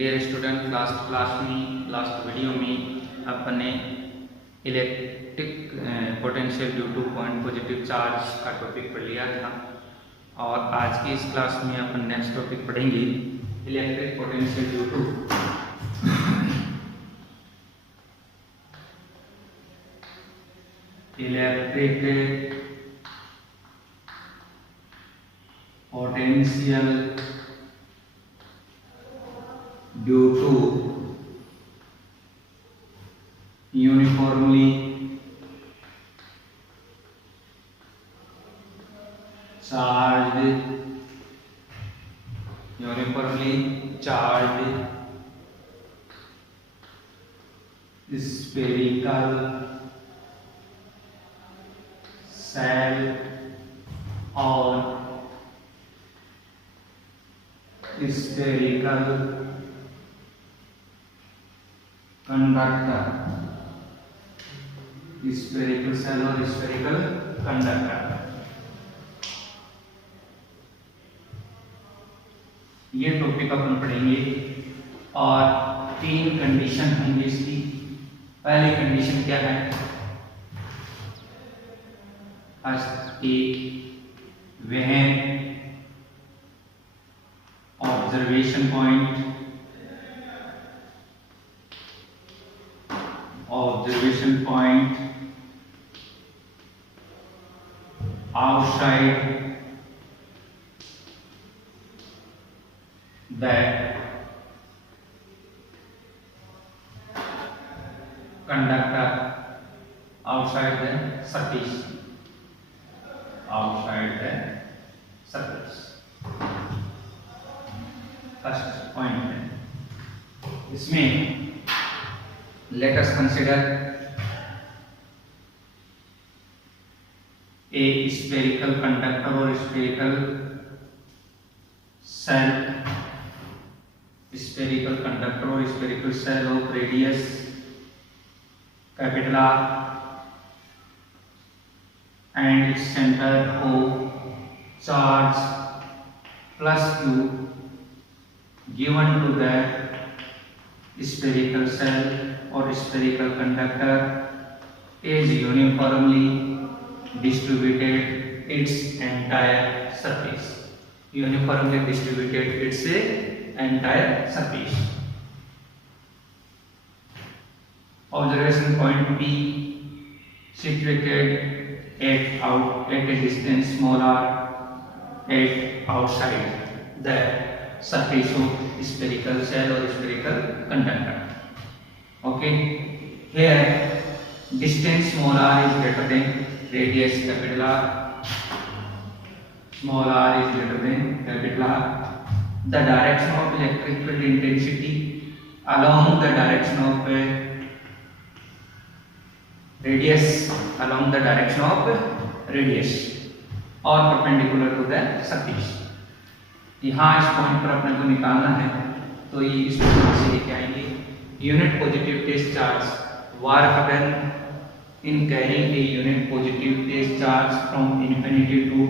Dear student, last video में अपने electric potential due to point positive charge का topic पढ़ लिया था और आज की इस क्लास में अपन नेक्स्ट टॉपिक पढ़ेंगे electric potential due to electric potential due to uniformly charged spherical cell or spherical conductor, spherical cell और spherical conductor, ये टॉपिक अपन पढ़ेंगे और तीन कंडीशन होंगी इसकी। पहली कंडीशन क्या है? एक when observation point outside that conductor, outside the surface, first point है। इसमें let us consider a spherical conductor or spherical cell of radius capital R and its center O, charge plus Q given to the spherical cell or spherical conductor is uniformly distributed its entire surface. Observation point P situated at a distance small r at outside the surface of spherical cell or spherical conductor. Okay, here distance small r is greater than radius capital R. Small r is greater than capital R. The direction of electric field intensity along the direction of radius or perpendicular to the surface. यहाँ इस point पर अपने को निकालना है तो ये इस तरह से लेके आएंगे। Unit positive test charge work done in carrying a unit positive test charge from infinity to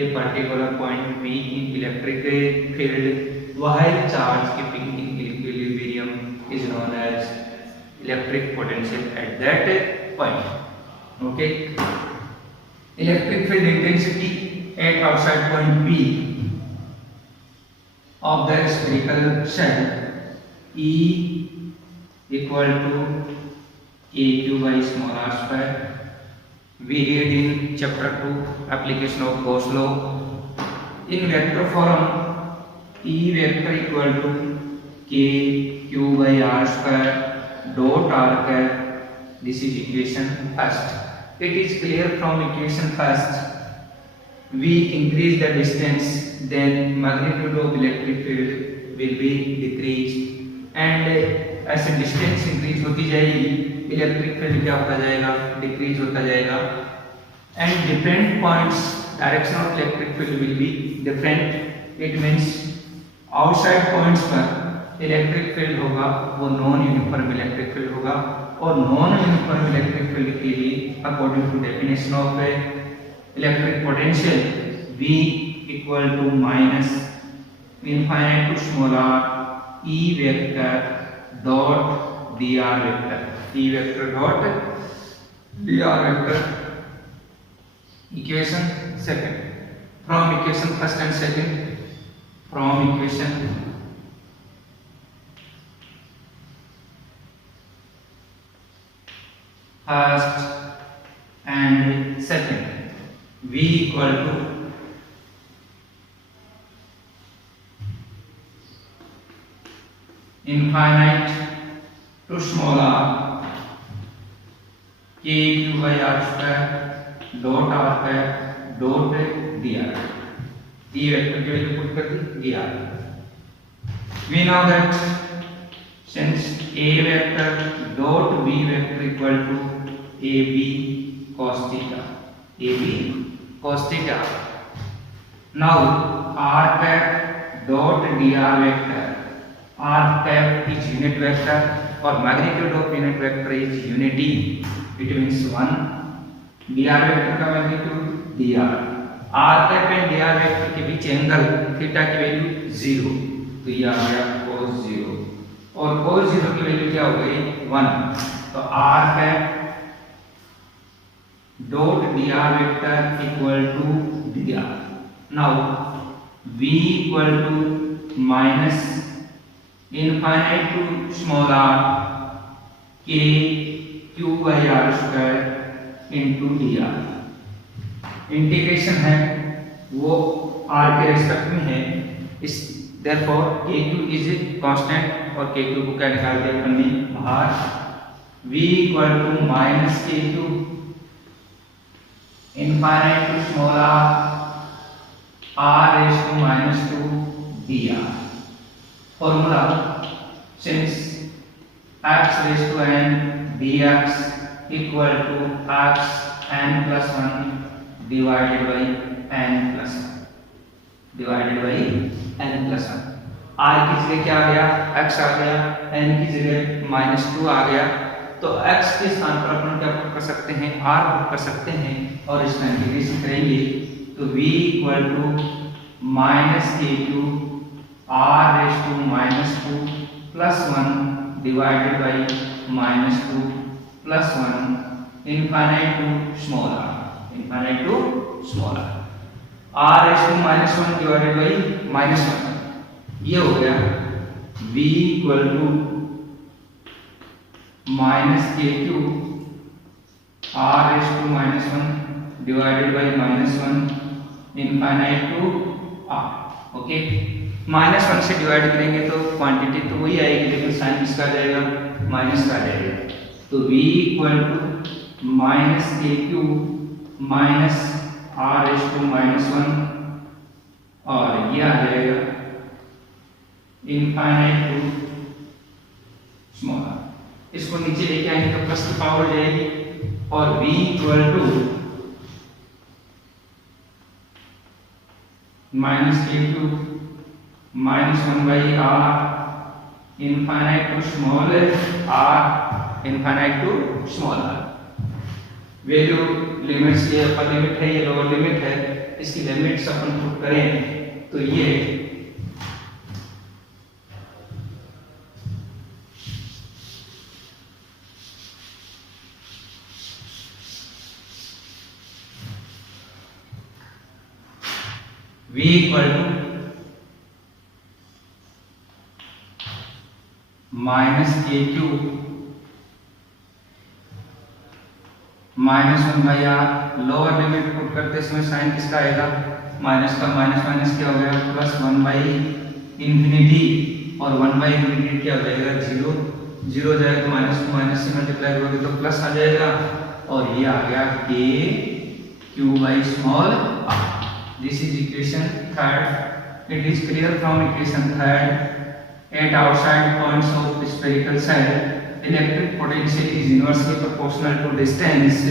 a particular point P in electric field while charge keeping in equilibrium is known as electric potential at that point. Okay, electric field intensity at outside point P of the spherical shell E equal to kq by small r square. We read in chapter 2 application of Gauss law. In vector form E vector equal to kq by r square dot r cap. This is equation first. It is clear from equation first we increase the distance then magnitude of electric field will be decreased and as a distance increase होती जाएगी electric field क्या होता जाएगा? Decrease होता जाएगा and different points direction of electric field will be different. It means outside points पर electric field होगा वो नॉन यूनिफॉर्म इलेक्ट्रिक फील्ड होगा और नॉन यूनिफॉर्म इलेक्ट्रिक फील्ड के लिए according to definition of electric potential V equal to minus infinite to small r E vector dot dr vector. E vector dot dr vector. Equation second. From equation first and second. From equation first and second. V equal to infinite to small r k q by r square dot r square dot dr. E vector की value put कर दी dr. We know that since a vector dot b vector equal to ab cos theta. AB cos theta. Now r cap dot dr vector. R cap is unit vector or magnitude of unit vector is unity. It means 1. dr vector का magnitude dr. R cap and dr vector के बीच angle theta की value 0. तो ये आ गया cos 0 और cos 0 की value क्या हो गई 1. तो r cap dot dr vector equal to dr. Now v equal to minus infinite to small r k q by r square into dr. Integration है वो r के रेस्पेक्ट में है. इस therefore kq is a constant और kq को क्या निकाल दिया अपन ने बाहर. v equal to minus kq infinite to small r raised to minus 2 dr. Formula since x raised to n dx equal to x n plus 1 divided by n plus 1 divided by n plus 1. r की जगह क्या आ गया x आ गया, n की जगह minus 2 आ गया. तो x के स्थान पर अपन क्या पुट कर सकते हैं r पुट कर सकते हैं और इसका इंटीग्रेशन करेंगे तो v equal to minus kq r raise to minus 2 plus 1 divided by minus 2 plus 1 infinite to small r. Infinite to small r raise to minus 1 divided by minus 1. ये हो गया v equal to minus kq r raise to minus 1 divided by minus 1 infinite to r. Okay, minus 1 से divide करेंगे तो quantity तो वही आएगी लेकिन साइन किसका आ जाएगा माइनस का आ जाएगा. तो v equal to minus kq minus r raise to minus 1 और ये आ जाएगा इनफाइनाइट टू स्मॉल r. इसको नीचे लेके आएंगे तो प्लस की पावर जाएगी और v equal to minus kq minus 1 by r infinite to small r infinite to small r. Value limits ये अपर लिमिट है, ये लोअर लिमिट है. इसकी लिमिट्स अपन पुट करें तो ये v equal to minus kq minus 1 by r. Lower limit put करते समय साइन किसका आएगा माइनस का. माइनस माइनस क्या हो गया प्लस 1 बाई इंफिनिटी और 1 बाई इंफिनिटी क्या हो जाएगा 0. 0 हो जाएगा तो माइनस को माइनस से मल्टीप्लाई करोगे तो प्लस आ जाएगा और ये आ गया k q by small r. This is equation third. It is clear from equation third. At outside points of spherical cell, electric potential is inversely proportional to distance.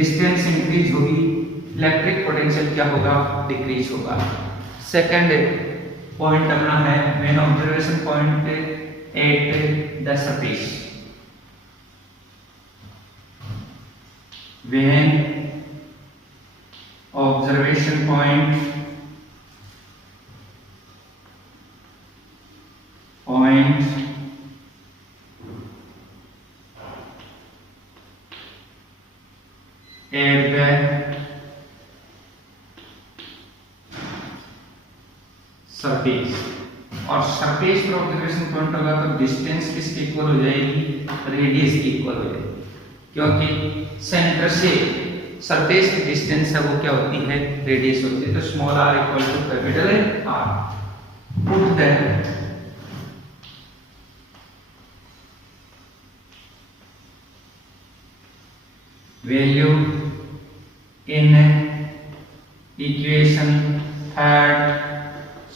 Distance increase होगी, electric potential क्या होगा decrease होगा. Second point अपना है main observation point at the surface. When observation point point at the surface, और surface पर observation point होगा तो डिस्टेंस किसके इक्वल हो जाएगी, रेडियस की इक्वल हो जाएगी, क्योंकि सेंटर से सरफेस की डिस्टेंस है वो क्या होती है, रेडियस होती है। तो small r equal to capital R। Put the value in equation third,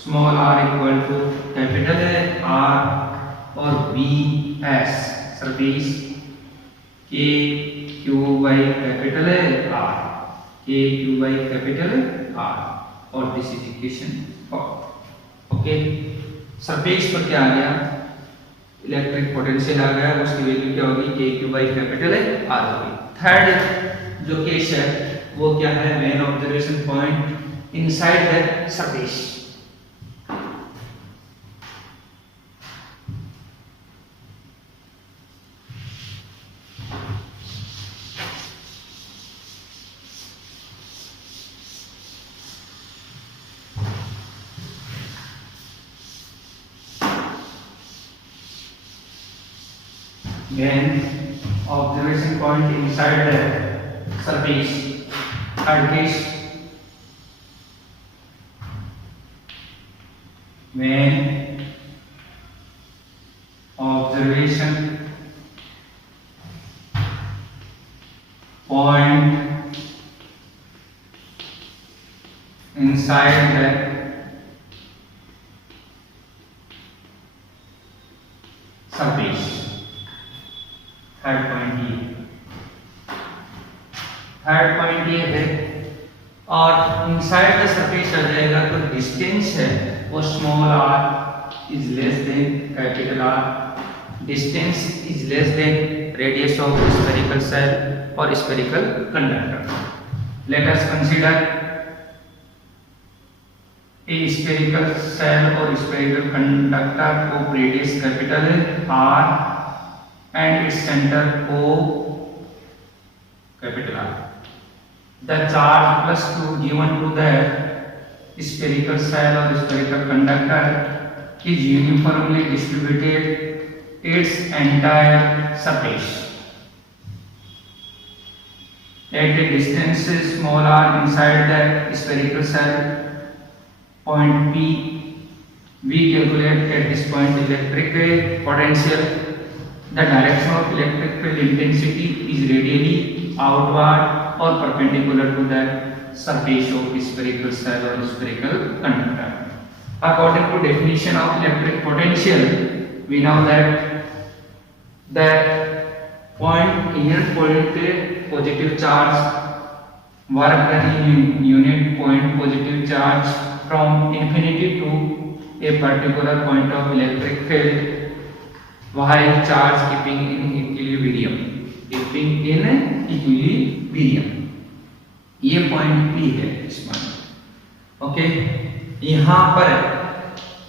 small r equal to capital R और B S surface K Q by capital R, K Q by capital R, और this is equation 4। Okay, surface पर क्या आ गया, electric potential आ गया, उसकी value क्या होगी, के क्यू बाई कैपिटल R होगी। थर्ड जो केस है वो क्या है, main observation point inside the surface. Then observation point inside the surface. Third case, when observation point inside the surface। Third point ये है, और इनसाइड द सरफेस आ जाएगा तो डिस्टेंस है वो small r is less than capital R। Distance is less than radius of spherical shell और spherical conductor. Let us consider a spherical shell और spherical conductor को radius capital R and its center O capital R. The charge plus Q given to the spherical cell or spherical conductor is uniformly distributed its entire surface at a distance small r inside the spherical cell point P. We calculate at this point electric potential. The direction of electric field intensity is radially outward or perpendicular to the surface of spherical cell or spherical conductor. According to definition of electric potential, we know that the point positive charge, work done in unit point positive charge from infinity to a particular point of electric field while charge keeping in equilibrium, ये point P है इसमें। Okay, यहाँ पर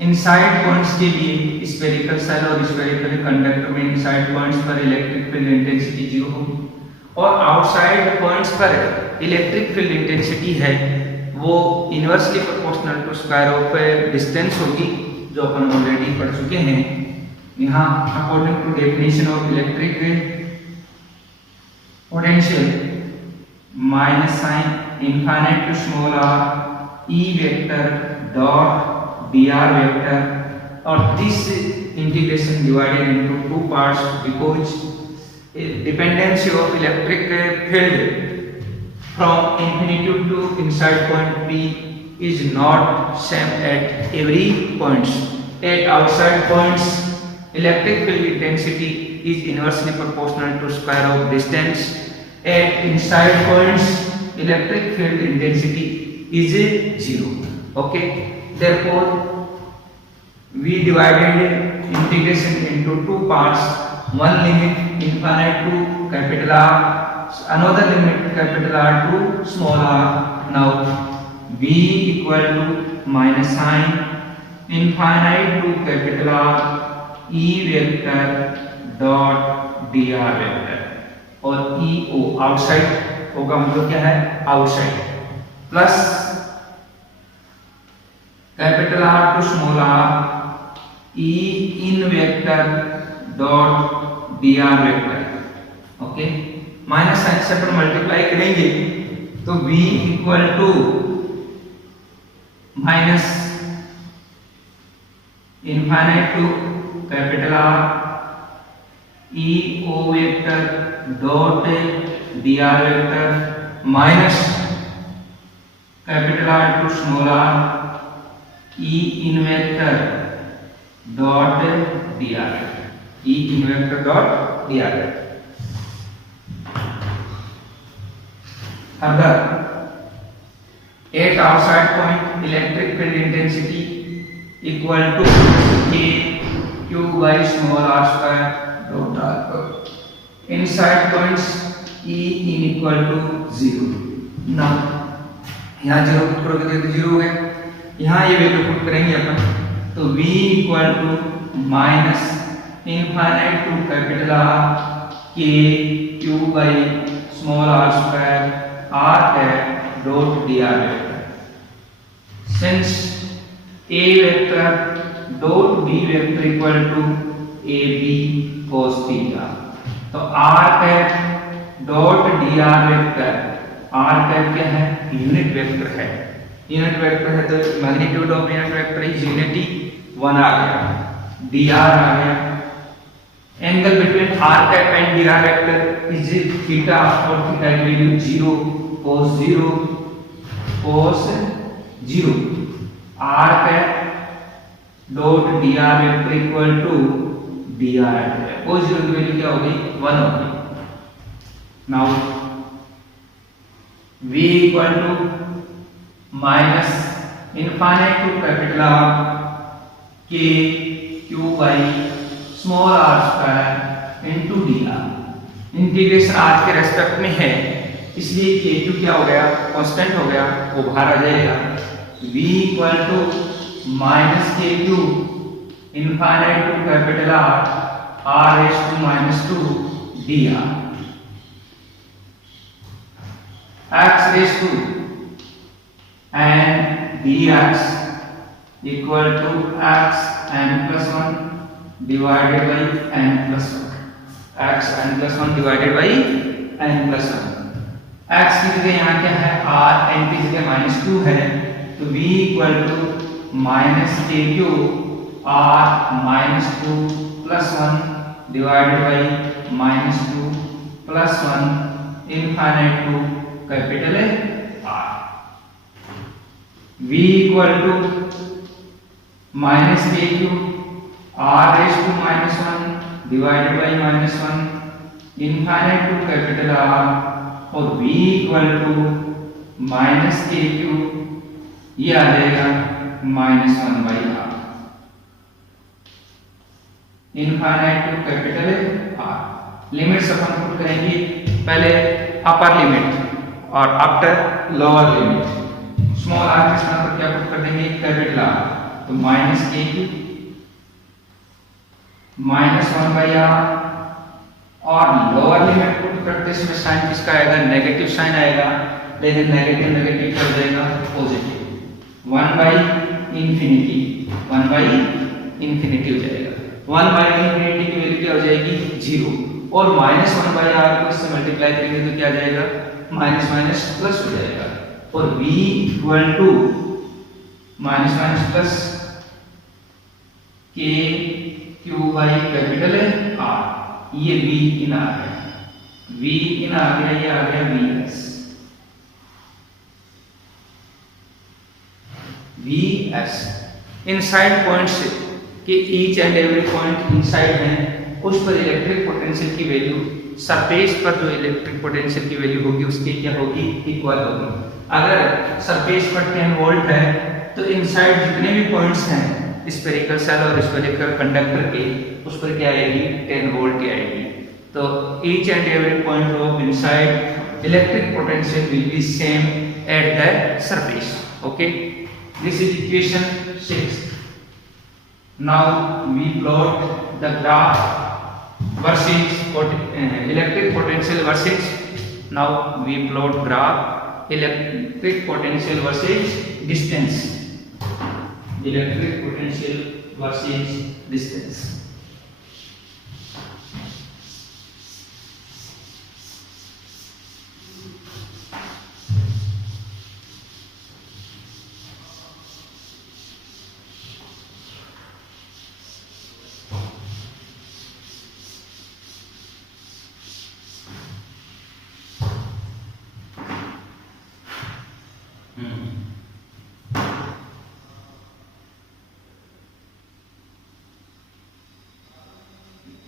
inside points के लिए spherical shell और spherical conductor में inside points पर इलेक्ट्रिक फील्ड इंटेंसिटी 0 होगी, और आउटसाइड पॉइंट्स पर इलेक्ट्रिक फील्ड इंटेंसिटी है वो inversely proportional to square of distance होगी, जो अपन ऑलरेडी पढ़ चुके हैं। यहाँ according to definition of electric potential minus sign infinite to small r E vector dot dr vector, और this integration divided into two parts because dependency of electric field from infinity to inside point P is not same at every points. At outside points electric field intensity is inversely proportional to square of distance. At inside points electric field intensity is 0. Okay, therefore we divided integration into two parts, one limit infinite to capital R, another limit capital R to small r. Now v equal to minus sign infinite to capital R E vector dot D R vector, और E O outside होगा, मतलब क्या है outside, plus capital R to small R E in vector dot D R vector. Okay, minus sign से अपन multiply करेंगे तो v equal to minus infinite to capital R E O vector dot D R vector minus capital R to small R E in vector dot D R vector, E in vector dot D R vector. अगर at outside point electric field intensity equal to k q by small r square dot r, inside points E in equal to 0। ना यहाँ 0 put करोगे तो 0 है, यहाँ ये value put करेंगे अपन तो v equal to minus infinite to capital R k q by small r square r hat dot dr vector, since a vector dot b vector equal to ab cos theta, तो r hat dot dr vector, r hat क्या है unit vector है, unit vector है तो magnitude of unit vector is unity 1 आ गया, dr आ गया, angle between r cap and dr vector is theta, और थीटा की value 0 cos 0 cos 0, r cap dot dr vector equal to dr है, cos 0 की वैल्यू क्या होगी 1 होगी। Now v equal to minus infinite to capital R k q by small r square into dr, integration r के respect में है इसलिए k2 क्या हो गया कांस्टेंट हो गया, वो बाहर आ जाएगा, v equal to minus k2 infinite to capital R raise to minus 2 dr, x raise to n dx equal to x n plus 1 divided by n plus 1, x n plus 1 divided by n plus 1, x की जगह यहाँ क्या है r, n की जगह -2 है तो v equal to minus k q r माइनस 2 plus 1 divided by minus 2 plus 1 infinite to capital R, v equal to minus k q r raise to minus 1 divided by minus 1 infinite to capital R, और v equal to minus k q, ये आ जाएगा minus 1 by R infinite to capital R। Limits अपन put करेंगे, पहले upper limit और after lower limit, small r के स्थान पर क्या पुट कर देंगे कैपिटल R, तो minus k Q minus 1 by R, और लोअर लिमिट पुट करते समय साइन किसका आएगा नेगेटिव साइन आएगा, लेकिन नेगेटिव नेगेटिव कर देगा positive, 1 by infinity, 1 by infinity हो जाएगा, 1 बाई इंफिनिटी की वैल्यू क्या हो जाएगी 0, और माइनस 1 बाई r को इससे मल्टीप्लाई करेंगे तो क्या जाएगा माइनस माइनस प्लस हो जाएगा, और v equal to minus minus plus k q by capital R, ये v इन आ गया, v इन आ गया, ये आ गया vs, vs इनसाइड पॉइंट्स के each and every point inside है, उस पर इलेक्ट्रिक पोटेंशियल की वैल्यू सरफेस पर जो इलेक्ट्रिक पोटेंशियल की वैल्यू होगी उसकी क्या होगी इक्वल होगी। अगर सरफेस पर 10 वोल्ट है तो इनसाइड जितने भी पॉइंट्स हैं स्फेरिकल सेल और स्फेरिकल कंडक्टर के, उस पर क्या आएगी 10 वोल्ट की आएगी। तो each and every point of inside electric potential will be same at the surface. Okay, this is equation 6। Now we plot the graph versus electric potential versus, now we plot graph electric potential versus distance, electric potential versus distance.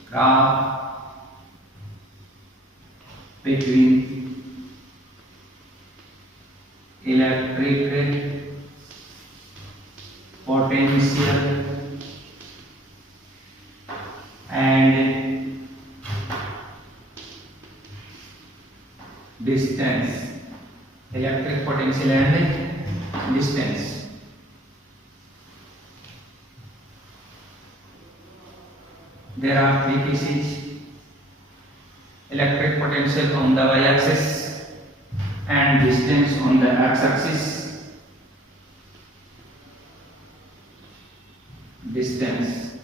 Graph between electric potential and distance, electric potential and distance. There are three pieces: electric potential on the y-axis and distance on the x-axis. Distance.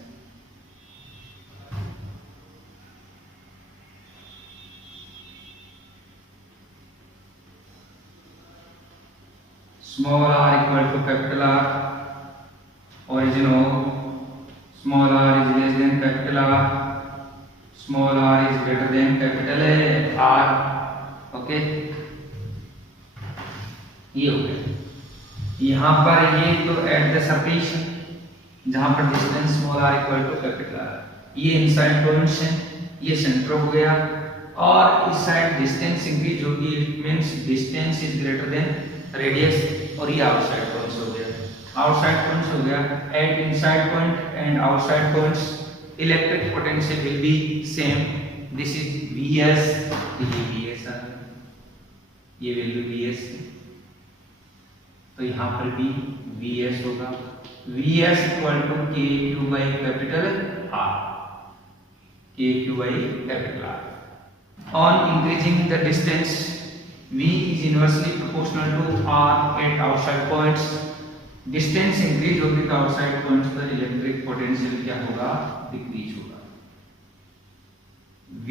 Small r equal to capital R, origin O. Small r is less than capital R, small r is greater than capital R. Okay, ये हो गया। यहाँ पर ये तो eight the surface जहाँ पर distance small r equal to capital R, ये इनसाइड पॉइंट्स हैं, ये सेंटर हो गया, और इस साइड डिस्टेंस इंक्रीज होगी, it means distance is greater than radius, और ये आउटसाइड पॉइंट्स हो गया, आउटसाइड पॉइंट्स हो गया। At inside point and outside points electric potential will be same, this is Vs, ये Vs है, ये वैल्यू Vs, तो यहाँ पर भी Vs होगा, Vs equal to KQ by capital R, KQ by capital R. On increasing the distance, V is inversely proportional to R at outside points. Distance increase होगी तो आउटसाइड पॉइंट्स पर electric potential क्या होगा, decrease होगा. V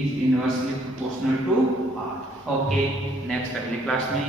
is inversely proportional to R. Okay, next अगली class में